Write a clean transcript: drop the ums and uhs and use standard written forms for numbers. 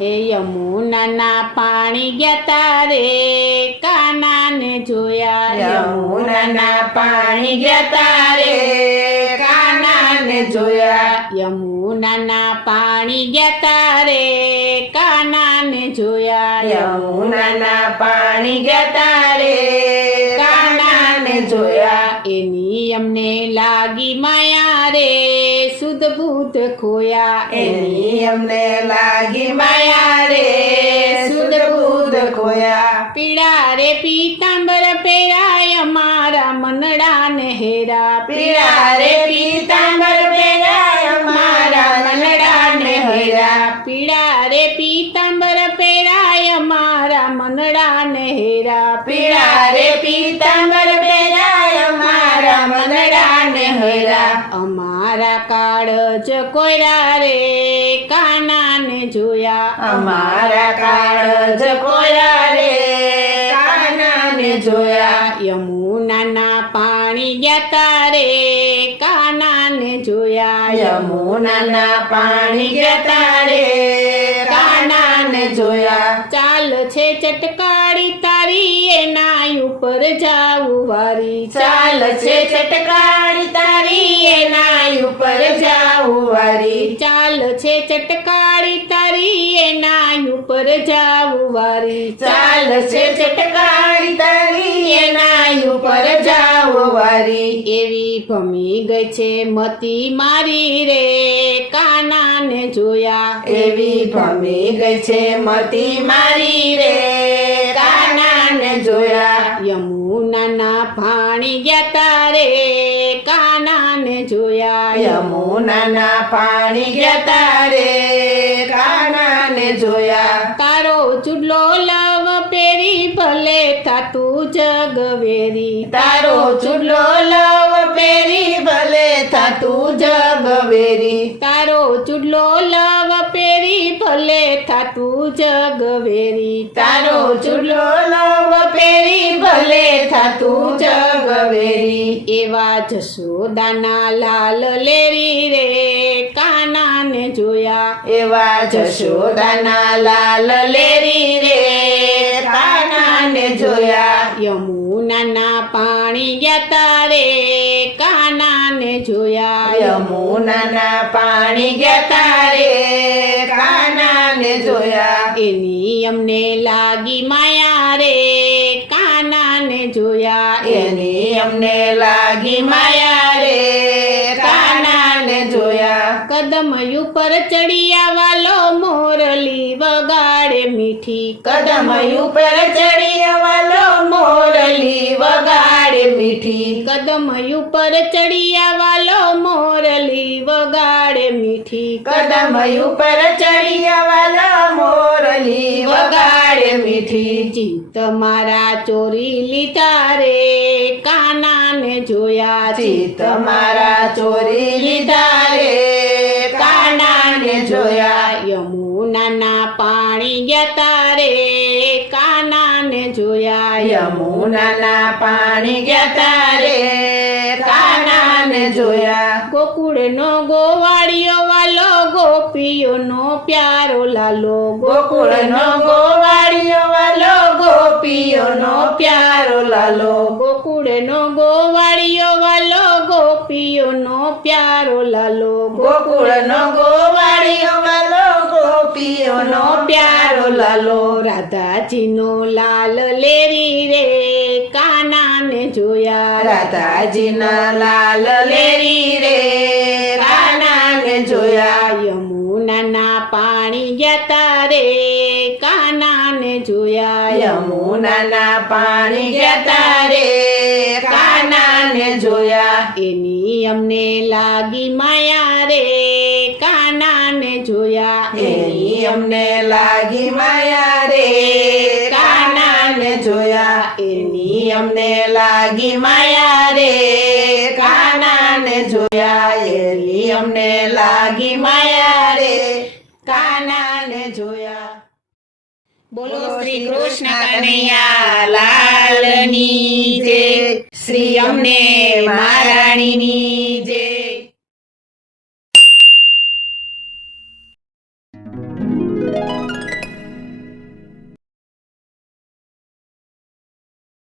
હે યમુનાના પાણી ગયા તારે કાનાને જોયા, યમુનાના પાણી ગયા તારે કાનાને જોયા, યમુનાના પાણી ગયા તારે કાનાને જોયા, યમુનાના પાણી ગયા તારે કાનાને જોયા, એની અમને લાગી માયા રે સુધ બુધ ખોયા, એની અમને લાગી માયા રે સુધ બુધ ખોયા, પીળા રે પીતાંબર પહેરાય અમારા મનડાને હેરા, પીળા રે પીતાંબર પહેરાય અમારા મનડાને હેરા, પીળા રે પીતાંબર પહેરાય અમારા મનડાને હેરા, પીળા રે પીતાંબર પહેરાય અમારા મનડાને હેરા, અમારા કાળજ કોયરા રે કાનાને જોયા, અમારા કાળજ કોયરા રે કાનાને જોયા, યમુનાના પાણી ગયા તારે કાનાને જોયા, યમુનાના પાણી ગયા તારે કાનાને જોયા, ચાલ છે ચટકાળી તારી એના ઉપર જાવું વારી, ચાલ છે ચટકાળી તારી એના ઉપર જાવું વારી, ચાલ છે ચટકાળી તારી એના ઉપર જાવું વારી, ચાલ છે ચટકાળી તારી એના ઉપર જાવું વારી, એવી ભમી ગઈ છે મતી મારી રે કાનાને જોયા, એવી ભમી ગઈ છે મતી મારી રે કાનાને જોયા, યમુનાના પાણી ગયા તારે કાનાને જોયા, યમુનાના પાણી ગયા તારે કાનાને જોયા, તારો ચૂડલો લવ પેરી ભલે થાતું જગવેરી, તારો ચૂડલો લવ પેરી ભલે થાતું જગવેરી, તારો ચૂડલો લવ પેરી ભલે થાતું જગવેરી, તારો ચૂડલો લવ પેરી ભલે થાતું જગવેરી, એવા જશોદાના લાલ લેરી રે કાનાને જોયા, એવા જશોદાના લાલ લેરી રે કાનાને જોયા, યમુનાના પાણી ગયા તારે કાનાને જોયા, યમુનાના પાણી ગયા તારે કાનાને જોયા, એની અમને લાગી માયા રે કાનાને જોયા, એની અમને લાગી માયા રે કાનાને જોયા, કદમ ઉપર ચડિયા વાલો મોરલી વગાડે મીઠી, કદમ ઉપર ચડી વાલો મોરલી વગાડે મીઠી, કદમ ઉપર ચડિયા વાલો મોરલી વગાડે મીઠી, કદમ ઉપર ચડી વાલો મોરલી વગાડે મીઠી, જીત મારા ચોરી લીધા રે કાનાને જોયા, ચિત્ત મારા ચોરી લીધા રે કાનાને જોયા, યમુનાના પાણી ગયા તારે કાનાને જોયા, યમુનાના પાણી ગયા તારે કાનાને જોયા, ગોકુળનો ગોવાળિયો વાલો ગોપીઓનો પ્યારો લાલો, ગોકુળનો ગોવાળિયો વાલો ગોપીઓનો પ્યારો લાલો, ગોકુળનો ગોવાળિયો વાલો ગોપીઓનો પ્યારો લાલો, ગોકુળનો ગોવાળિયો વાલો ગોપીઓનો પ્યારો લાલો, રાધાજીનો લાલ લેરી રે કાનાને જોયા, રાધાજીના લાલ લેરી રે કાનાને જોયા, યમુનાના પાણી ગયા તારે કાનાને જોયા, યમુનાના પાણી ગયા તારે કાનાને જોયા, એની અમને લાગી માયા રે કાનાને જોયા, એની અમને લાગી માયા રે કાનાને જોયા, એની અમને લાગી માયા રે કાનાને જોયા, એની અમને લાગી માયા રે કાનાને જોયા. બોલો શ્રી કૃષ્ણ કનૈયા લાલની જય, શ્રી અમને મહારાણીની